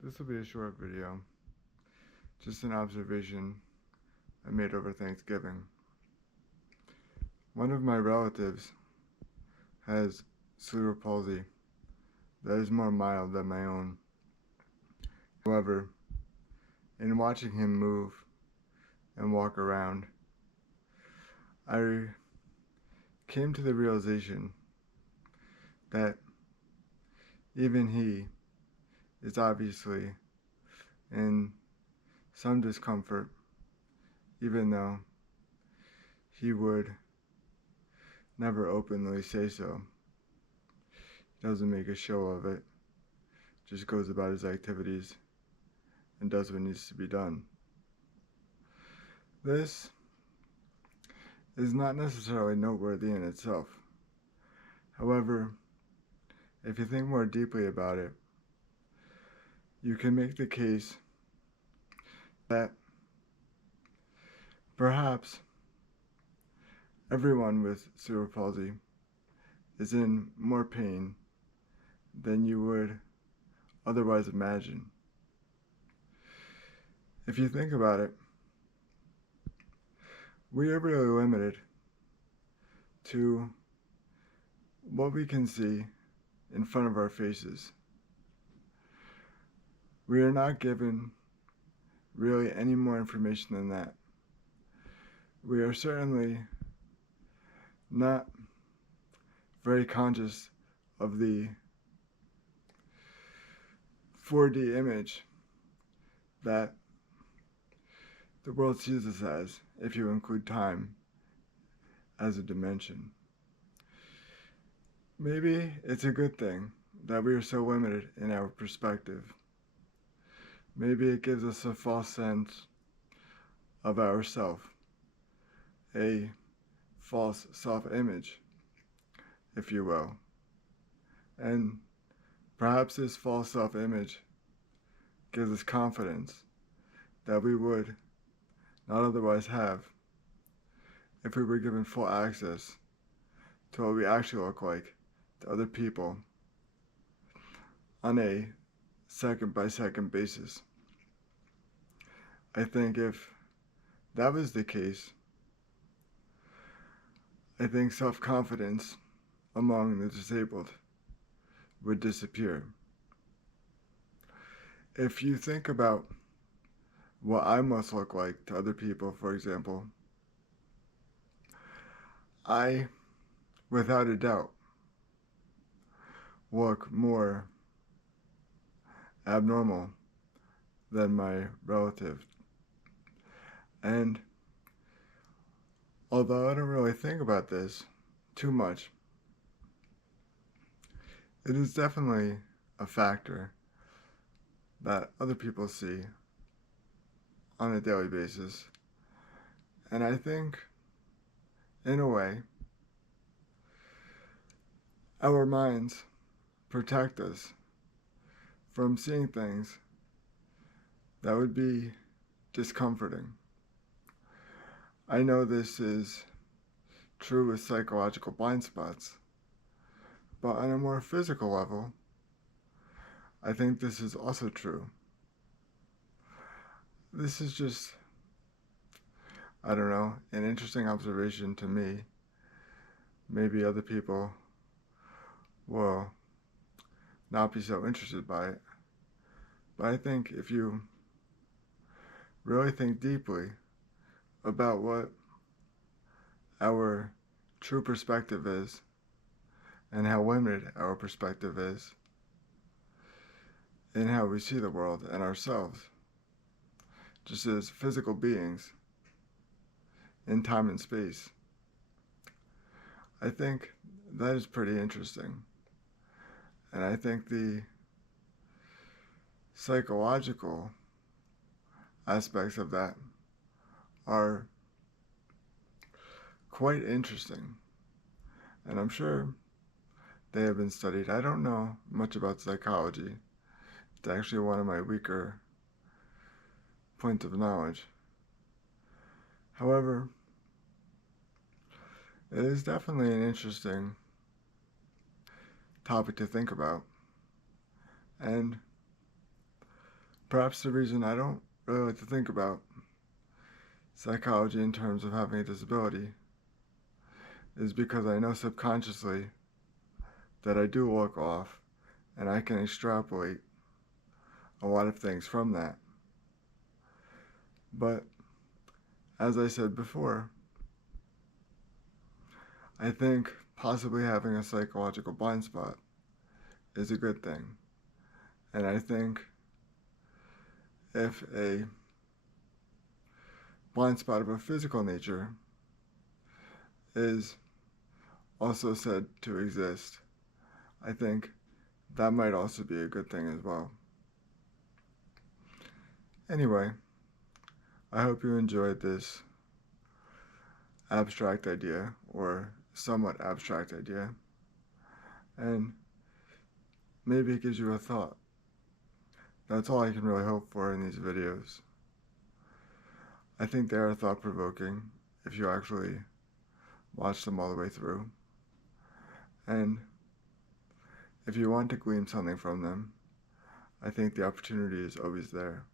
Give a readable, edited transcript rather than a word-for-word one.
This will be a short video, just an observation I made over Thanksgiving. One of my relatives has cerebral palsy that is more mild than my own. However, in watching him move and walk around, I came to the realization that even he is obviously in some discomfort, even though he would never openly say so. He doesn't make a show of it, just goes about his activities and does what needs to be done. This is not necessarily noteworthy in itself. However, if you think more deeply about it, you can make the case that perhaps everyone with cerebral palsy is in more pain than you would otherwise imagine. If you think about it, we are really limited to what we can see in front of our faces. We are not given really any more information than that. We are certainly not very conscious of the 4D image that the world sees us as, if you include time as a dimension. Maybe it's a good thing that we are so limited in our perspective. Maybe it gives us a false sense of ourself, a false self-image, if you will. And perhaps this false self-image gives us confidence that we would not otherwise have if we were given full access to what we actually look like to other people on a second-by-second basis. I think if that was the case, I think self-confidence among the disabled would disappear. If you think about what I must look like to other people, for example, I, without a doubt, look more abnormal than my relative. And although I don't really think about this too much, it is definitely a factor that other people see on a daily basis. And I think, in a way, our minds protect us from seeing things that would be discomforting. I know this is true with psychological blind spots, but on a more physical level, I think this is also true. This is just, I don't know, an interesting observation to me. Maybe other people will not be so interested by it. But I think if you really think deeply about what our true perspective is and how limited our perspective is in how we see the world and ourselves, just as physical beings in time and space, I think that is pretty interesting. And I think the psychological aspects of that are quite interesting. And I'm sure they have been studied. I don't know much about psychology. It's actually one of my weaker points of knowledge. However, it is definitely an interesting topic to think about. And Perhaps the reason I don't really like to think about psychology in terms of having a disability is because I know subconsciously that I do look off and I can extrapolate a lot of things from that. But as I said before, I think possibly having a psychological blind spot is a good thing. And I think if a blind spot of a physical nature is also said to exist, I think that might also be a good thing as well. Anyway, I hope you enjoyed this abstract idea, or somewhat abstract idea, and maybe it gives you a thought. That's all I can really hope for in these videos. I think they are thought-provoking if you actually watch them all the way through. And if you want to glean something from them, I think the opportunity is always there.